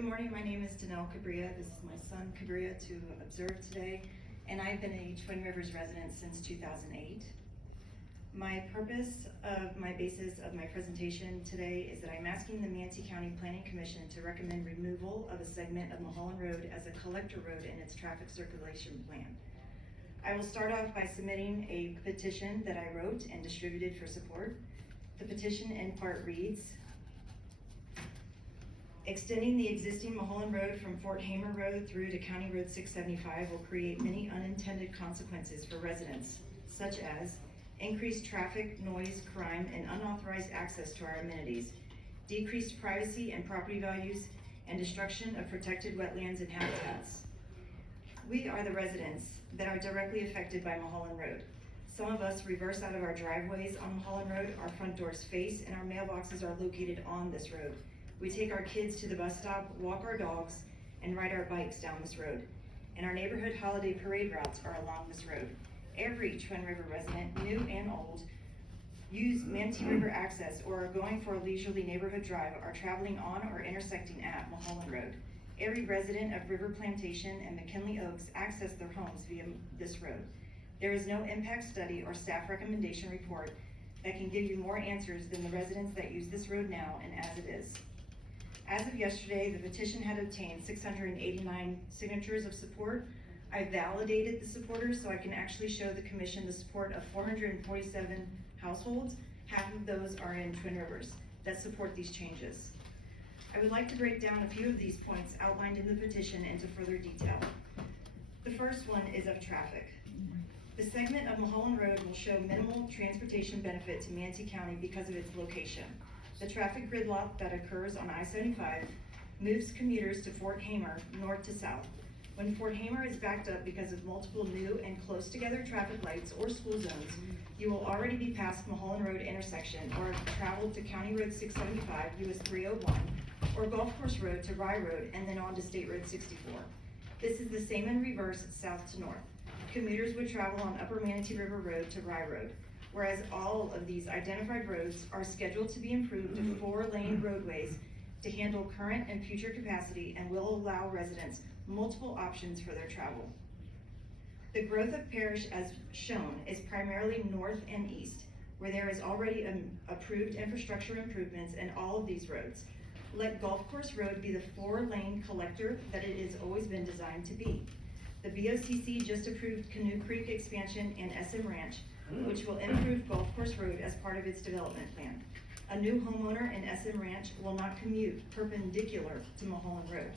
Good morning, my name is Danelle Cabrera. This is my son Cabrera to observe today, and I've been a Twin Rivers resident since 2008. My purpose of my basis of my presentation today is that I'm asking the Manatee County Planning Commission to recommend removal of a segment of Mulholland Road as a collector road in its traffic circulation plan. I will start off by submitting a petition that I wrote and distributed for support. The petition in part reads, extending the existing Mulholland Road from Fort Hamer Road through to County Road 675 will create many unintended consequences for residents, such as increased traffic, noise, crime, and unauthorized access to our amenities, decreased privacy and property values, and destruction of protected wetlands and habitats. We are the residents that are directly affected by Mulholland Road. Some of us reverse out of our driveways on Mulholland Road, our front doors face, and our mailboxes are located on this road. We take our kids to the bus stop, walk our dogs, and ride our bikes down this road. And our neighborhood holiday parade routes are along this road. Every Twin River resident, new and old, use Manatee River access or are going for a leisurely neighborhood drive are traveling on or intersecting at Mulholland Road. Every resident of River Plantation and McKinley Oaks access their homes via this road. There is no impact study or staff recommendation report that can give you more answers than the residents that use this road now and as it is. As of yesterday, the petition had obtained 689 signatures of support. I validated the supporters so I can actually show the commission the support of 447 households. Half of those are in Twin Rivers that support these changes. I would like to break down a few of these points outlined in the petition into further detail. The first one is of traffic. The segment of Mulholland Road will show minimal transportation benefit to Manatee County because of its location. The traffic gridlock that occurs on I-75 moves commuters to Fort Hamer north to south. When Fort Hamer is backed up because of multiple new and close together traffic lights or school zones, you will already be past Mulholland Road intersection or have traveled to County Road 675, US 301, or Golf Course Road to Rye Road and then on to State Road 64. This is the same in reverse, south to north. Commuters would travel on Upper Manatee River Road to Rye Road, whereas all of these identified roads are scheduled to be improved to 4-lane roadways to handle current and future capacity and will allow residents multiple options for their travel. The growth of parish as shown is primarily north and east, where there is already approved infrastructure improvements in all of these roads. Let Golf Course Road be the 4-lane collector that it has always been designed to be. The BOCC just approved Canoe Creek expansion and SM Ranch, which will improve Golf Course Road as part of its development plan. A new homeowner in SM Ranch will not commute perpendicular to Mulholland Road.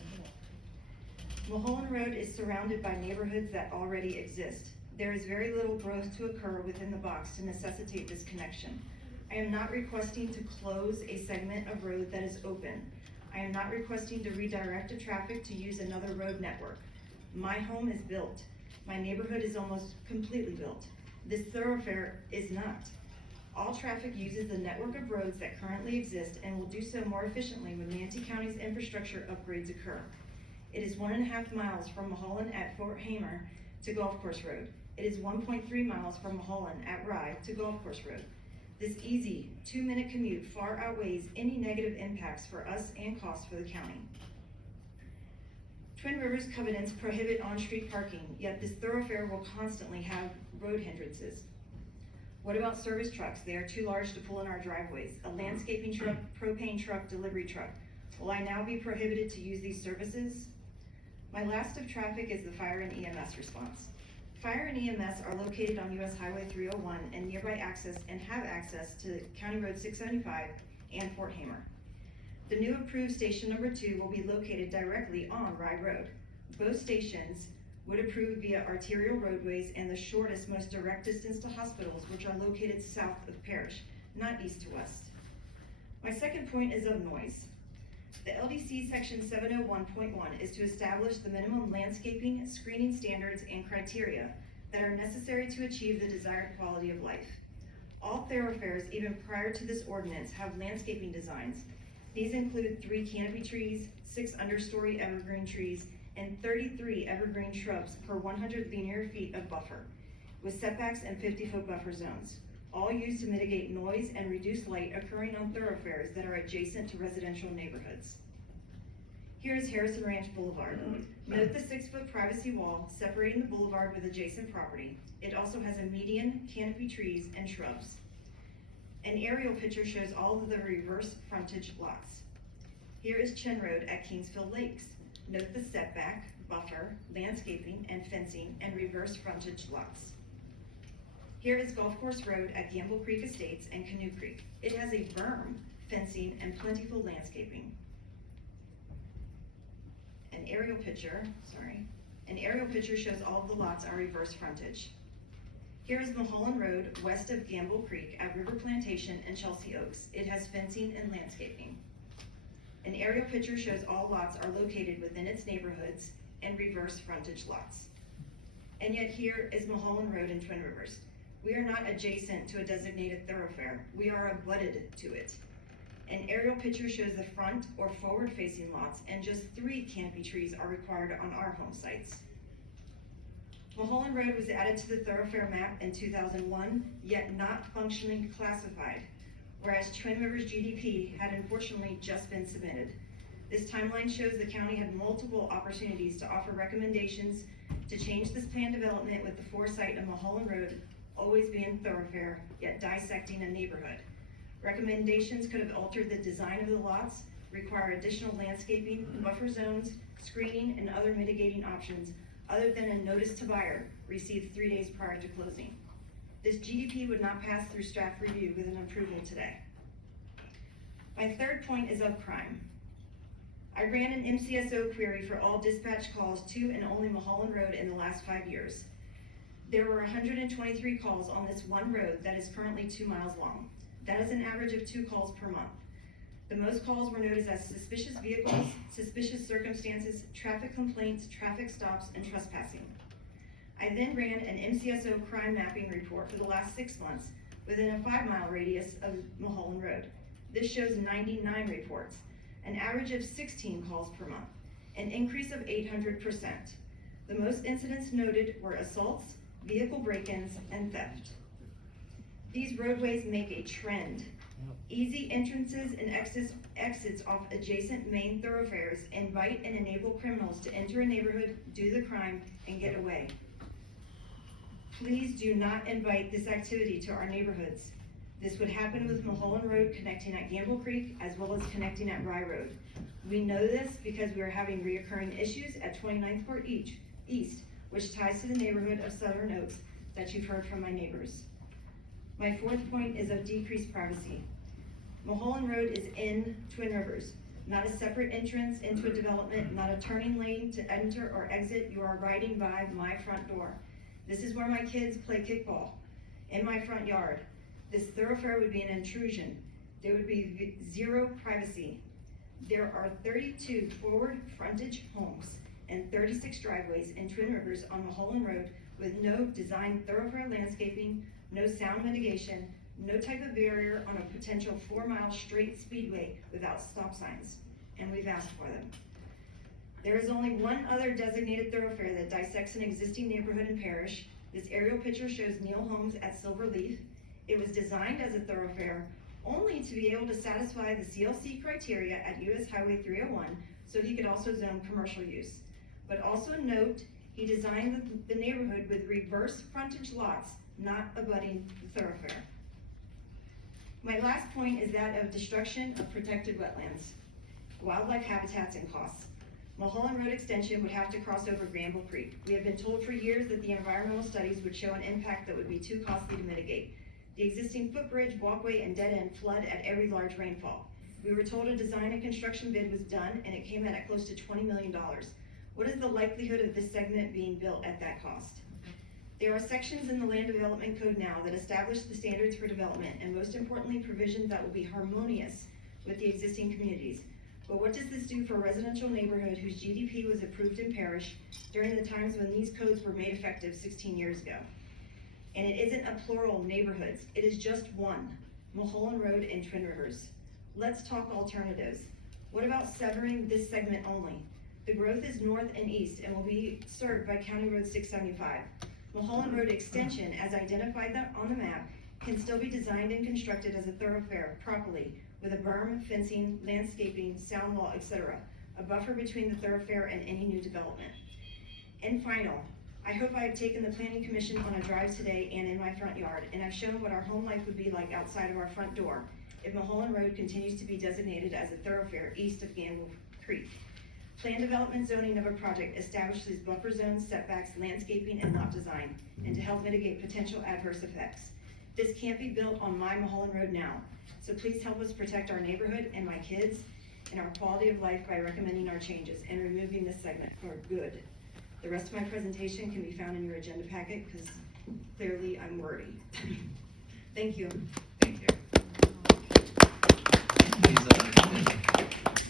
Mulholland Road is surrounded by neighborhoods that already exist. There is very little growth to occur within the box to necessitate this connection. I am not requesting to close a segment of road that is open. I am not requesting to redirect the traffic to use another road network. My home is built. My neighborhood is almost completely built. This thoroughfare is not. All traffic uses the network of roads that currently exist and will do so more efficiently when Manatee County's infrastructure upgrades occur. It is 1.5 miles from Mulholland at Fort Hamer to Golf Course Road. It is 1.3 miles from Mulholland at Rye to Golf Course Road. This easy 2-minute commute far outweighs any negative impacts for us and costs for the county. Twin Rivers covenants prohibit on-street parking, yet this thoroughfare will constantly have road hindrances. What about service trucks? They are too large to pull in our driveways. A landscaping truck, propane truck, delivery truck. Will I now be prohibited to use these services? My last of traffic is the fire and EMS response. Fire and EMS are located on US Highway 301 and nearby access and have access to County Road 675 and Fort Hamer. The new approved station number 2 will be located directly on Rye Road. Both stations would approve via arterial roadways and the shortest, most direct distance to hospitals, which are located south of Parish, not east to west. My second point is of noise. The LDC section 701.1 is to establish the minimum landscaping, screening standards, and criteria that are necessary to achieve the desired quality of life. All thoroughfares, even prior to this ordinance, have landscaping designs. These include 3 canopy trees, 6 understory evergreen trees, and 33 evergreen shrubs per 100 linear feet of buffer, with setbacks and 50-foot buffer zones, all used to mitigate noise and reduce light occurring on thoroughfares that are adjacent to residential neighborhoods. Here is Harrison Ranch Boulevard. Note the 6-foot privacy wall separating the boulevard with adjacent property. It also has a median, canopy trees, and shrubs. An aerial picture shows all of the reverse frontage lots. Here is Chen Road at Kingsfield Lakes. Note the setback, buffer, landscaping, and fencing, and reverse frontage lots. Here is Golf Course Road at Gamble Creek Estates and Canoe Creek. It has a berm, fencing, and plentiful landscaping. An aerial picture shows all of the lots are reverse frontage. Here is Mulholland Road west of Gamble Creek at River Plantation and Chelsea Oaks. It has fencing and landscaping. An aerial picture shows all lots are located within its neighborhoods and reverse frontage lots. And yet here is Mulholland Road in Twin Rivers. We are not adjacent to a designated thoroughfare. We are abutted to it. An aerial picture shows the front or forward-facing lots, and just 3 canopy trees are required on our home sites. Mulholland Road was added to the thoroughfare map in 2001, yet not functionally classified, whereas Twin Rivers GDP had unfortunately just been submitted. This timeline shows the county had multiple opportunities to offer recommendations to change this plan development with the foresight of Mulholland Road always being thoroughfare, yet dissecting a neighborhood. Recommendations could have altered the design of the lots, require additional landscaping, buffer zones, screening, and other mitigating options, other than a notice to buyer received 3 days prior to closing. This GDP would not pass through staff review with an approval today. My third point is of crime. I ran an MCSO query for all dispatch calls to and only Mulholland Road in the last 5 years. There were 123 calls on this one road that is currently 2 miles long. That is an average of 2 calls per month. The most calls were noticed as suspicious vehicles, suspicious circumstances, traffic complaints, traffic stops, and trespassing. I then ran an MCSO crime mapping report for the last 6 months within a 5-mile radius of Mulholland Road. This shows 99 reports, an average of 16 calls per month, an increase of 800%. The most incidents noted were assaults, vehicle break-ins, and theft. These roadways make a trend. Easy entrances and exits off adjacent main thoroughfares invite and enable criminals to enter a neighborhood, do the crime, and get away. Please do not invite this activity to our neighborhoods. This would happen with Mulholland Road connecting at Gamble Creek as well as connecting at Rye Road. We know this because we are having reoccurring issues at 29th Court East, which ties to the neighborhood of Southern Oaks that you've heard from my neighbors. My fourth point is of decreased privacy. Mulholland Road is in Twin Rivers, not a separate entrance into a development, not a turning lane to enter or exit. You are riding by my front door. This is where my kids play kickball, in my front yard. This thoroughfare would be an intrusion. There would be 0 privacy. There are 32 forward frontage homes and 36 driveways in Twin Rivers on Mulholland Road with no designed thoroughfare landscaping, no sound mitigation, no type of barrier on a potential 4-mile straight speedway without stop signs, and we've asked for them. There is only one other designated thoroughfare that dissects an existing neighborhood and parish. This aerial picture shows Neil Homes at Silverleaf. It was designed as a thoroughfare only to be able to satisfy the CLC criteria at US Highway 301, so he could also zone commercial use. But also note, he designed the neighborhood with reverse frontage lots, not abutting the thoroughfare. My last point is that of destruction of protected wetlands, wildlife habitats, and costs. Mulholland Road extension would have to cross over Gamble Creek. We have been told for years that the environmental studies would show an impact that would be too costly to mitigate. The existing footbridge, walkway, and dead end flood at every large rainfall. We were told a design and construction bid was done, and it came in at close to $20 million. What is the likelihood of this segment being built at that cost? There are sections in the Land Development Code now that establish the standards for development, and most importantly, provisions that will be harmonious with the existing communities. But what does this do for a residential neighborhood whose GDP was approved in parish during the times when these codes were made effective 16 years ago? And it isn't a plural neighborhoods, it is just one, Mulholland Road and Twin Rivers. Let's talk alternatives. What about severing this segment only? The growth is north and east and will be served by County Road 675. Mulholland Road extension, as identified on the map, can still be designed and constructed as a thoroughfare properly with a berm, fencing, landscaping, sound wall, etc. a buffer between the thoroughfare and any new development. And final, I hope I have taken the Planning Commission on a drive today and in my front yard, and I've shown what our home life would be like outside of our front door if Mulholland Road continues to be designated as a thoroughfare east of Gamble Creek. Plan development zoning of a project establishes buffer zones, setbacks, landscaping, and lot design, and to help mitigate potential adverse effects. This can't be built on my Mulholland Road now, so please help us protect our neighborhood and my kids and our quality of life by recommending our changes and removing this segment for good. The rest of my presentation can be found in your agenda packet because clearly I'm wordy. Thank you. Thank you. Please,